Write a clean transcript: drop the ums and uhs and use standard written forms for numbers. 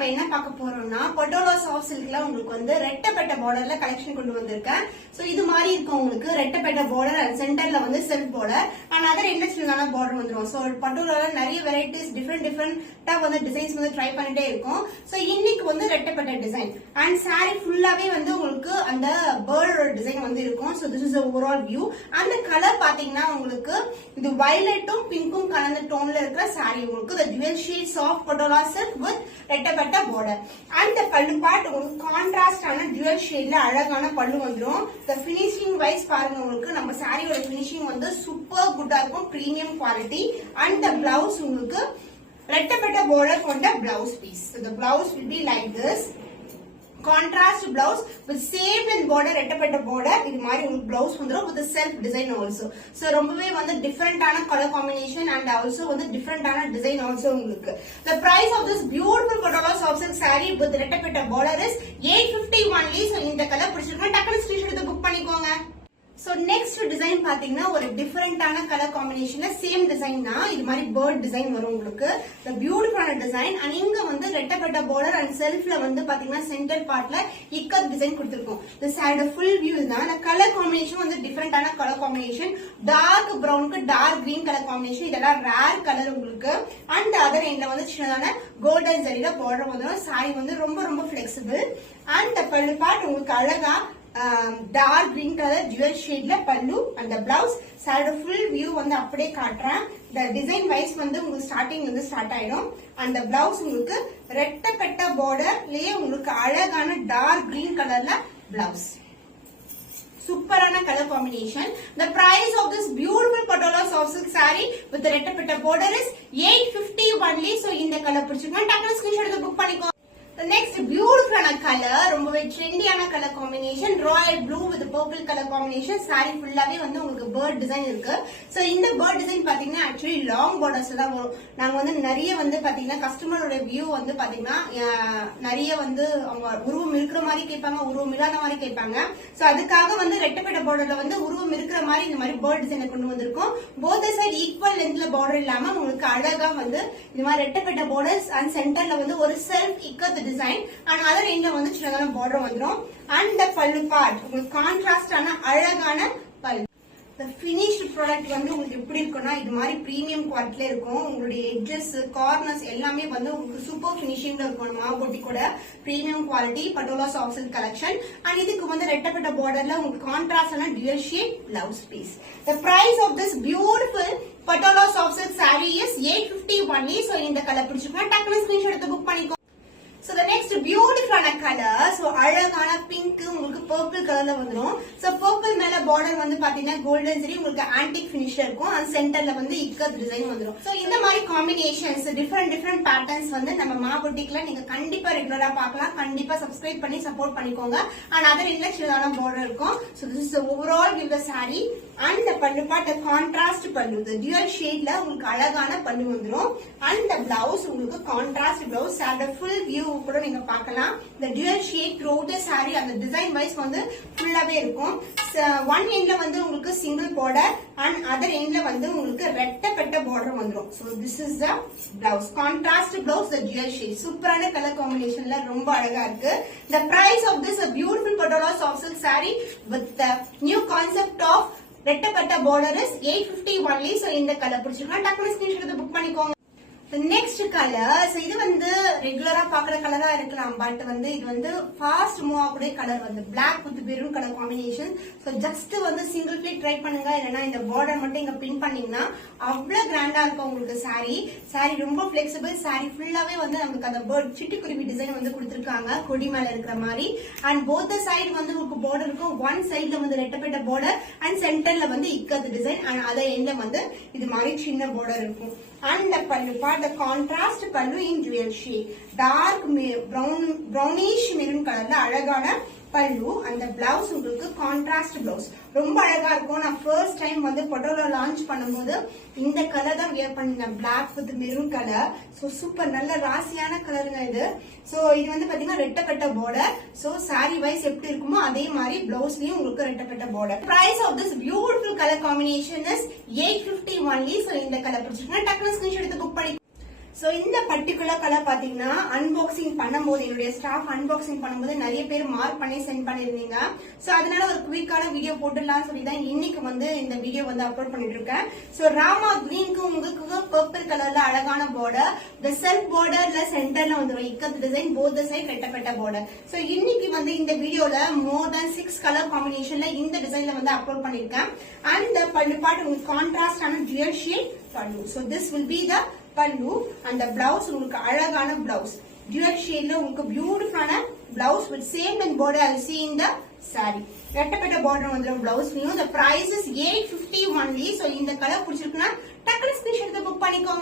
நம்ம என்ன பார்க்க போறோம்னா பட்டோலா சாஃப்ட் சில்க்ல உங்களுக்கு வந்து ரெட்டப்பட்ட பார்டர்ல கலெக்ஷன் கொண்டு வந்திருக்கேன். சோ இது மாதிரி இருக்கும் உங்களுக்கு ரெட்டப்பட்ட பார்டர் அண்ட் சென்டர்ல வந்து செல்ஃப் பார்டர் அண்ட் அதர் இண்டஸ்ட்ரியலான பார்டர் வந்துரும். சோ பட்டோலால நிறைய வெரைட்டிஸ் டிஃபரெண்டா வந்து டிசைன்ஸ் வந்து ட்ரை பண்ணிட்டே இருக்கும். சோ இன்னைக்கு வந்து ரெட்டப்பட்ட டிசைன் அண்ட் சாரி ஃபுல்லாவே வந்து உங்களுக்கு அந்த பேர்டோட டிசைன் வந்து இருக்கும். So this is overall view. அந்த கலர் பாத்தீங்கன்னா உங்களுக்கு இது வயலட்டும் பிங்க்கும் கலந்த டோன்ல இருக்கிற சாரி உங்களுக்கு the dual shade soft patola silk with ரெட்டப்பட்ட border and the pallu part உங்களுக்கு கான்ட்ராஸ்ட் ஆன dual shadeல அழகான பல்லு வந்துரும். the finishing wise பாருங்க உங்களுக்கு நம்ம சாரியோட finishing வந்து சூப்பர் குட்டா இருக்கும், premium quality and the blouse உங்களுக்கு ரெட்டப்பட்ட border கொண்ட blouse piece. so the blouse will be like this contrast blouse with same and border ரெட்டப்பட்ட border. இது மாதிரி உங்களுக்கு blouse வந்துரும் with self design also. so ரொம்பவே வந்து different ஆன color combination and also வந்து different ஆன design also உங்களுக்கு. the price of this beautiful patola soft silk saree with ரெட்டப்பட்ட border is 850 only. so இந்த கலர் பிடிச்சிருக்கா டக்குனு ஸ்கிரீன்ஷாட் எடுத்து புக் பண்ணிக்கோங்க. சோ நெக்ஸ்ட் டிசைன் பாத்தீங்கன்னா ஒரு டிஃபரெண்டான கலர் காம்பினேஷன்ல சேம் டிசைன் தான். இது மாதிரி பேர்ட் டிசைன் வரும் உங்களுக்கு. the பியூட்டிஃபுல்லான டிசைன் அண்ட் இங்க வந்து ரெட்டப்பட்ட பார்டர் அண்ட் செல்ஃப்ல வந்து பாத்தீங்கன்னா சென்டர் பார்ட்ல இக்கத் டிசைன் கொடுத்திருக்கோம். the side full view தான். கலர் காம்பினேஷன் வந்து டிஃபரெண்டான கலர் காம்பினேஷன், டார்க் பிரவுனுக்கு டார்க் கிரீன் கலர் காம்பினேஷன். இதெல்லாம் ரேர் கலர் உங்களுக்கு. அண்ட் அதர் எண்ட்ல வந்து சின்னதான கோல்டன் ஜரியில பார்டர் வந்துடும். சாரி வந்து ரொம்ப ரொம்ப பிளெக்சிபிள் அண்ட் பல்லு பார்ட் உங்களுக்கு அழகா டார்க் கிரீன் கலர் ஜுவல் ஷேட்ல பல்லு அந்த பிளவுஸ் சாரியோட ஃபுல் வியூ வந்து அப்படியே காட்டுறேன். இந்த டிசைன் வைஸ் வந்து உங்களுக்கு ஸ்டார்டிங் வந்து ஸ்டார்ட் ஆயிடும். அந்த பிளவுஸ் உங்களுக்கு ரெட்டப்பட்ட பார்டர்லயே உங்களுக்கு அழகான டார்க் கிரீன் கலர்ல பிளவுஸ். சூப்பரான colour combination. the price of this beautiful patola soft silk saree with the ரெட்டப்பட்ட border is 850 only. so இந்த கலர் பிடிச்சிருக்கா டக்குனு ஸ்கிரீன்ஷாட் எடுத்து புக் பண்ணிக்கோ. next beautiful color ரொம்பவே ட்ரெண்டியான colour combination, royal blue with purple colour combination. Sari ஃபுல்லாவே வந்து உங்களுக்கு பேர்ட் டிசைன் இருக்கு. சோ இந்த பேர்ட் டிசைன் பாத்தீங்கன்னா ஆக்சுவலி லாங் பார்டர்ஸ் தான் வரும். நாங்க வந்து நிறைய வந்து பாத்தீங்கன்னா கஸ்டமரோட வியூ வந்து பாத்தீங்கன்னா நிறைய வந்து அவங்க உருவம் இருக்கிற மாதிரி கேட்பாங்க, உருவம் இல்லாத மாதிரி கேட்பாங்க. சோ அதுக்காக வந்து ரெட்டப்பட்ட பார்டர்ல வந்து உருவம் இருக்கிற மாதிரி இந்த மாதிரி பேர்ட் டிசைனை கொண்டு வந்திருக்கோம். போத் சைடு ஈக்குவல் லென்த்ல பார்டர் இல்லாம உங்களுக்கு அழகா வந்து இந்த மாதிரி ரெட்டப்பட்ட பார்டர்ஸ் அண்ட் சென்டர்ல வந்து ஒரு self ikat design and other எண்ட்ல வந்து சின்னதான பார்டர் வந்துரும். அண்ட் the பல்லு பார்ட் உங்களுக்கு கான்ட்ராஸ்டான அழகான பல்லு. the finished product வந்து உங்களுக்கு எப்படி இருக்கும்னா இது மாதிரி பிரீமியம் குவாலிட்டில இருக்கும். உங்களுடைய எட்ஜஸ் கார்னர்ஸ் எல்லாமே வந்து உங்களுக்கு சூப்பர் பினிஷிங்ல இருக்கும். மாபோட்டி கூட premium quality patola soft silk collection and இதுக்கு வந்து ரெட்டப்பட்ட பார்டர்ல உங்களுக்கு கான்ட்ராஸ்டான dual shade blouse piece. the price of this beautiful patola soft silk saree is 850 only. so இந்த கலர் பிடிச்சிருக்கா டக்குனு ஸ்கிரீன்ஷாட் எடுத்து புக் பண்ணிக்கோ. so the next beautiful color so அழகான பிங்க் உங்களுக்கு பர்பிள் கலர்ல வந்துரும். so purple மேல border வந்து பாத்தீங்கன்னா கோல்டன் ஜரி உங்களுக்கு ஆன்டிக் ஃபினிஷ்ல இருக்கும் and சென்டர்ல வந்து இக்கத் டிசைன் வந்துரும். so இந்த மாதிரி காம்பினேஷன்ஸ் டிஃபரெண்ட் பேட்டர்ன்ஸ் வந்து நம்ம மாபுட்டிக்ல நீங்க கண்டிப்பா ரெகுலரா பார்க்கலாம். கண்டிப்பா சப்ஸ்கிரைப் பண்ணி சப்போர்ட் பண்ணிக்கோங்க. and அதர் இன்டெக்ஷனான border இருக்கும். so this is the overall view of the saree and the pallu part the contrast pallu the dual shadeல உங்களுக்கு அழகான பல்லு வந்துரும். and the blouse உங்களுக்கு contrast blouse saree full view கூட நீங்க பார்க்கலாம். the dual shade throughout the saree அந்த design wise வந்து ஃபுல்லாவே இருக்கும். one endல வந்து உங்களுக்கு சிங்கிள் border and other endல வந்து உங்களுக்கு ரெட்டப்பட்ட border வந்துரும். so this is the blouse contrast blouse the dual shade சூப்பரான கலர் காம்பினேஷன்ல ரொம்ப அழகா இருக்கு. the price of this a beautiful patola soft silk saree with the new concept of ரெட்டப்பட்ட border is 850 only. so இந்த colour பிடிச்சிருக்கா டக்குனு screenshot எடுத்து book பண்ணிக்கோங்க. நெக்ஸ்ட் கலர் சோ இது வந்து ரெகுலரா பாக்குற கலரா இருக்கலாம் பட் வந்து இது வந்து ஃபாஸ்ட் மூவ் ஆகக்கூடிய கலர் வந்து black with maroon colour combination. So just வந்து சிங்கிள் பிளேட் ட்ரை பண்ணுங்க. இல்லைன்னா இந்த பார்டர் மட்டும் இங்க பின் பண்ணீங்கன்னா அவ்வளவு கிராண்டா இருக்கும் உங்களுக்கு சாரி ரொம்ப பிளெக்சிபிள். சாரி ஃபுல்லாவே வந்து நமக்கு அந்த பேர்ட் சிட்டுக்குருவி டிசைன் வந்து கொடுத்திருக்காங்க கொடி மேல இருக்கிற மாதிரி. அண்ட் போத் சைடு வந்து உங்களுக்கு பார்டர் இருக்கும். ஒன் சைடுல வந்து ரெட்டப்பட்ட பார்டர் அண்ட் சென்டர்ல வந்து இக்கத் டிசைன் அண்ட் அதர் எண்ட்ல வந்து இது மாதிரி சின்ன பார்டர் இருக்கும். and the pallu part the contrast pallu in dual shade dark brownish maroon colorல அழகான பல்லு அந்த பிளவுஸ் உங்களுக்கு கான்ட்ராஸ்ட் பிளவுஸ் ரொம்ப அழகா இருக்கும். நான் ஃபர்ஸ்ட் டைம் வந்து பட்டோலா லான்ச் பண்ணும்போது இந்த கலர் தான் வியர் பண்ணினேன், black with maroon colour. So super நல்ல ராசியான கலருங்க இது. சோ இது வந்து பாத்தீங்கன்னா ரெட்டப்பட்ட பார்டர். சோ சாரி வைஸ் எப்படி இருக்குமோ அதே மாதிரி பிளவுஸ்லயும் உங்களுக்கு ரெட்டப்பட்ட border. Price of this beautiful colour combination is 850 only. So இந்த கலர் பிடிச்சிருக்கா டக்குனு ஸ்கிரீன்ஷாட் எடுத்து புக் பண்ணி சோ இந்த பர்டிகுலர் கலர் பாத்தீங்கன்னா அன்பாக்சிங் பண்ணும்போது என்னுடைய ஸ்டாஃப் அன்பாக்சிங் பண்ணும்போது நிறைய பேர் மார்க் பண்ணி சென்ட் பண்ணிருந்தீங்க. சோ அதனால ஒரு குவிக்கான வீடியோ போட்டுடலாம் சொல்லி தான் இன்னைக்கு வந்து இந்த வீடியோ வந்து அப்லோட் பண்ணிட்டு இருக்கேன். சோ ராமா கிரீனுக்கு உங்களுக்கு பர்பிள் கலர்ல அழகான பார்டர், இந்த செல்ஃப் பார்டர்ல சென்டர்ல வந்து இக்கத்து டிசைன், போத் சைட் ரெட்டப்பட்ட பார்டர். சோ இன்னைக்கு வந்து இந்த வீடியோல மோர் தென் 6 கலர் காம்பினேஷன்ல இந்த டிசைன்ல வந்து அப்லோட் பண்ணிருக்கேன். அண்ட் இந்த பல்லு பார்ட் உங்களுக்கு கான்ட்ராஸ்டான ரியல் ஷேட் பல்லு. So this will be the பல்லு அண்ட் பிளவுஸ் உங்களுக்கு அழகான பிளவுஸ் டியூல் ஷேட்ல உங்களுக்கு பியூட்டிஃபுல்லான blouse with same and border I see in the saree. ரெட்டப்பட்ட பார்டர் வந்துரும் பிளவுஸ்லயும். the price is 850 only. So இந்த கலர் பிடிச்சிருக்குன்னா டக்குனு ஸ்கிரீன்ஷாட் எடுத்து புக் பண்ணிக்கோங்க.